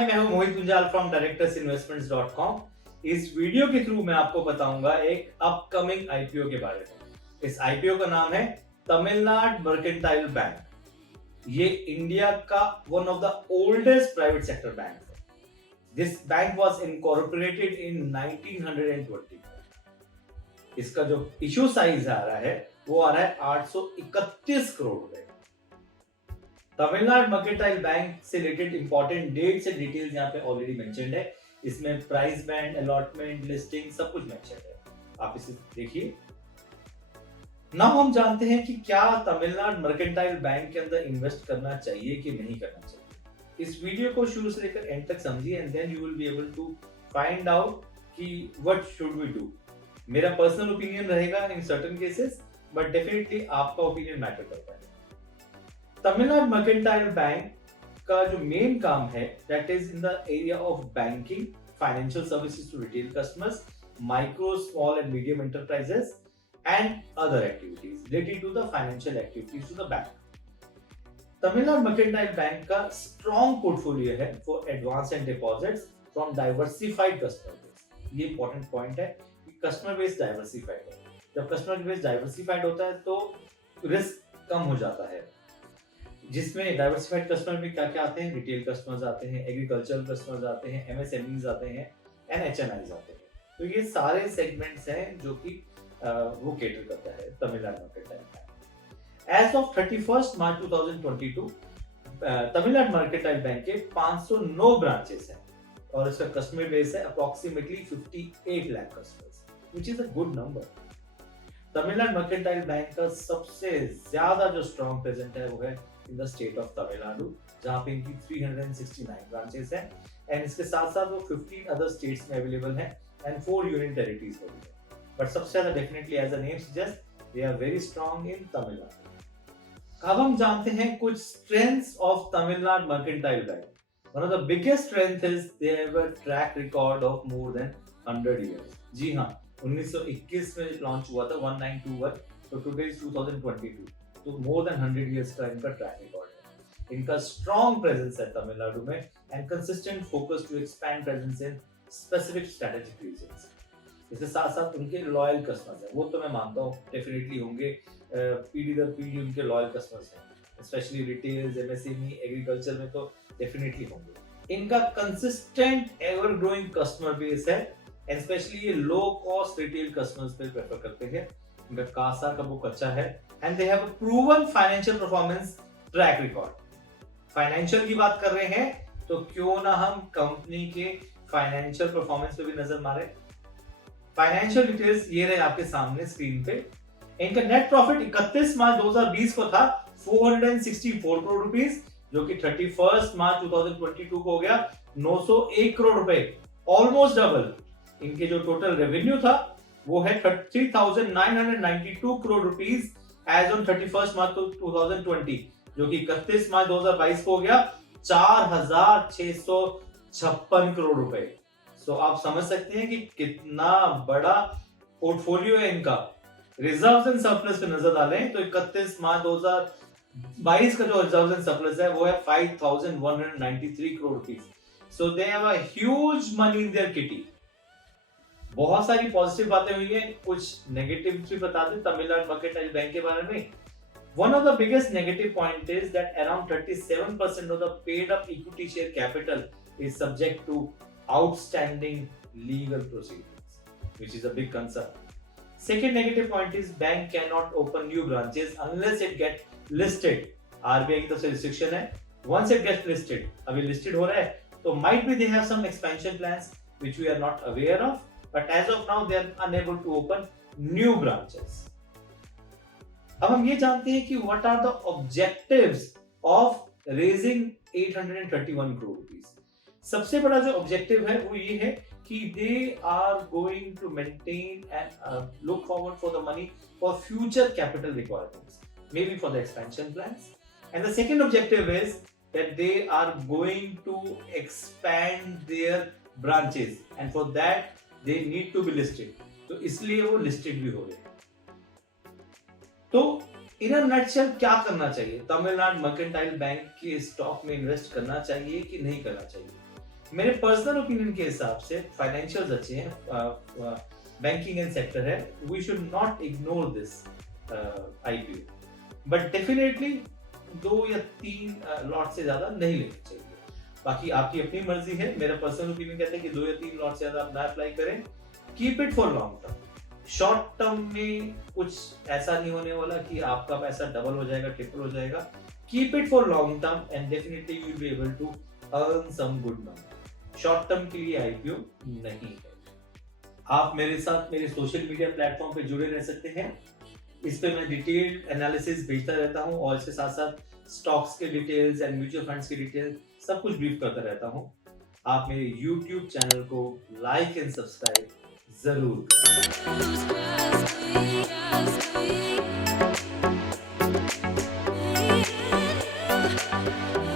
हाय, मैं हूं मोहित गुंजाल from directorsinvestments.com। इस वीडियो के थ्रू मैं आपको बताऊंगा एक अपकमिंग आईपीओ के बारे में। इस आईपीओ का नाम है तमिलनाडु मर्केंटाइल बैंक। ये इंडिया का one of the oldest private sector bank है। This bank was incorporated in 1920। इसका जो इश्यू साइज आ रहा है वो आ रहा है 831 करोड़ रुपए। तमिलनाडु मर्केंटाइल बैंक से related important dates and details यहाँ पे ऑलरेडी मेंशन्ड है। इसमें प्राइस बैंड, अलॉटमेंट, लिस्टिंग सब कुछ मेंशन्ड है, आप इसे देखिए। नाउ हम जानते हैं कि क्या तमिलनाडु मर्केंटाइल बैंक के अंदर इन्वेस्ट करना चाहिए कि नहीं करना चाहिए। इस वीडियो को शुरू से लेकर एंड तक समझिए and then you will be able to find out कि व्हाट शुड वी डू। मेरा पर्सनल ओपिनियन रहेगा in certain cases, but definitely आपका ओपिनियन मैटर करता है। तमिलनाडु मर्केंटाइल बैंक का जो मेन काम है that is in the area of banking, financial services to retail customers, micro, small and medium enterprises and other activities related to the financial activities to the bank. Tamil Nadu mercantile Bank का strong portfolio है for advance and deposits from diversified customer base. ये important point है कि customer base diversified है। जब customer base diversified होता है तो रिस्क कम हो जाता है, जिसमें डाइवर्सिफाइड कस्टमर में क्या क्या आते हैं, रिटेल कस्टमर्स आते हैं, एग्रीकल्चरल कस्टमर्स आते हैं, एमएसएमईज आते हैं एंड एचएनआईज आते हैं। तो ये सारे सेगमेंट्स हैं जो कि वो केटर करता है Tamil Nadu mercantile Bank. As of 31 March 2022 Tamil Nadu mercantile Bank के 509 ब्रांचेस हैं और इसका कस्टमर बेस है approximately 58 lakh customers, which is a good number. Tamil Nadu mercantile Bank का सबसे ज्यादा जो स्ट्रॉन्ग प्रेजेंट है वो है in the state of Tamil Nadu, जहां पे इनकी 369 ब्रांचेस हैं एंड इसके साथ साथ वो 15 अदर स्टेट्स में अवेलेबल हैं एंड 4 यूनियन टेरिटरीज में भी है। बट सबसे ज्यादा definitely as a name suggest they are very strong in Tamil Nadu. अब हम जानते हैं कुछ strengths of Tamil Nadu mercantile bank. One of the biggest strength is they have a track record of more than 100 years. जी हां, 1921 में लॉन्च हुआ था 1921, तो टुडे इज 2022, तो मोर देन 100 इयर्स का इनका ट्रैक रिकॉर्ड है। इनका स्ट्रॉन्ग प्रेजेंस है तमिलनाडु में and consistent focus to expand presence in specific strategic regions. इसके साथ साथ उनके लॉयल कस्टमर्स हैं, वो तो मैं मानता हूँ डेफिनेटली होंगे, पीढ़ी दर पीढ़ी उनके लॉयल कस्टमर्स हैं, स्पेशली रिटेल, एमएसएमई, एग्रीकल्चर में तो डेफिनेटली होंगे। इनका consistent ever growing customer base है एंड स्पेशली ये लो कॉस्ट रिटेल कस्टमर्स पे प्रेफर करते हैं। इनका कासा का बुक अच्छा है and they have a proven financial performance track record. Financial की बात कर रहे हैं तो क्यों ना हम कंपनी के फाइनेंशियल परफॉर्मेंस पे भी नजर मारे। फाइनेंशियल डिटेल्स ये रहे आपके सामने स्क्रीन पे। इनका नेट प्रॉफिट 31 मार्च 2020 को था 464 करोड़ रुपीस, जो कि 31 मार्च 2022 को हो गया 901 करोड़ रुपए, ऑलमोस्ट डबल। इनके जो टोटल रेवेन्यू था वो है 33,992 करोड़ रुपीस एज ऑन 31 मार्च 2020, जो कि 31 मार्च 2022 को हो गया 4,656 करोड़ रुपए। सो आप समझ सकते हैं कि कितना बड़ा पोर्टफोलियो है इनका। रिजर्व्स एंड सरप्लस पे नजर डालें तो 31 मार्च 2022 का जो रिजर्व्स एंड सरप्लस है वो है 5,193 crore rupees. So they have a huge money in their kitty. बहुत सारी पॉजिटिव बातें हुई हैं, कुछ नेगेटिव भी बता दें तमिलनाडु मर्केंटाइल बैंक के बारे में। One of the biggest negative point is that around 37% of the paid up equity share capital is subject to outstanding legal proceedings, which is a big concern. Second negative point is bank cannot open new branches unless it get listed. RBI की तरफ से restriction है, once it gets listed, अभी listed हो रहा है तो might be they have some expansion plans which we are not aware of, but as of now they are unable to open new branches. अब हम ये जानते हैं कि what are the objectives of raising 831 crore rupees. सबसे बड़ा जो objective है वो ये है कि they are going to maintain and look forward for the money for future capital requirements, maybe for the expansion plans. And the second objective is that they are going to expand their branches and for that they need to be listed. तो इसलिए वो listed भी हो रहे हैं। तो इन a nutshell क्या करना चाहिए, तमिलनाडु मर्केंटाइल बैंक के स्टॉक में इन्वेस्ट करना चाहिए कि नहीं करना चाहिए। मेरे पर्सनल ओपिनियन के हिसाब से फाइनेंशियल्स अच्छे हैं, बैंकिंग एंड सेक्टर है, we should not ignore this IPO, but definitely 2 या 3 लॉट से ज्यादा नहीं लेने चाहिए। बाकी आपकी अपनी मर्जी है, मेरा पर्सनल ओपिनियन कहता है कि 2 या 3 लॉट से ज्यादा आप ना अप्लाई करें। Keep it for long term. Short term में कुछ ऐसा नहीं होने वाला कि आपका पैसा डबल हो जाएगा, ट्रिपल हो जाएगा। Keep it for long term and definitely you will be able to earn some good money. Short term के लिए आईपीओ नहीं है। आप मेरे साथ मेरे सोशल मीडिया प्लेटफॉर्म पे जुड़े रह सकते हैं। इस पे मैं डिटेल्ड एनालिसिस भेजता रहता हूँ और इसके साथ साथ स्टॉक्स के डिटेल्स एंड म्यूचुअल फंड्स की डिटेल्स सब कुछ ब्रीफ करता रहता हूँ। आप मेरे YouTube चैनल को लाइक एंड सब्सक्राइब जरूर करें।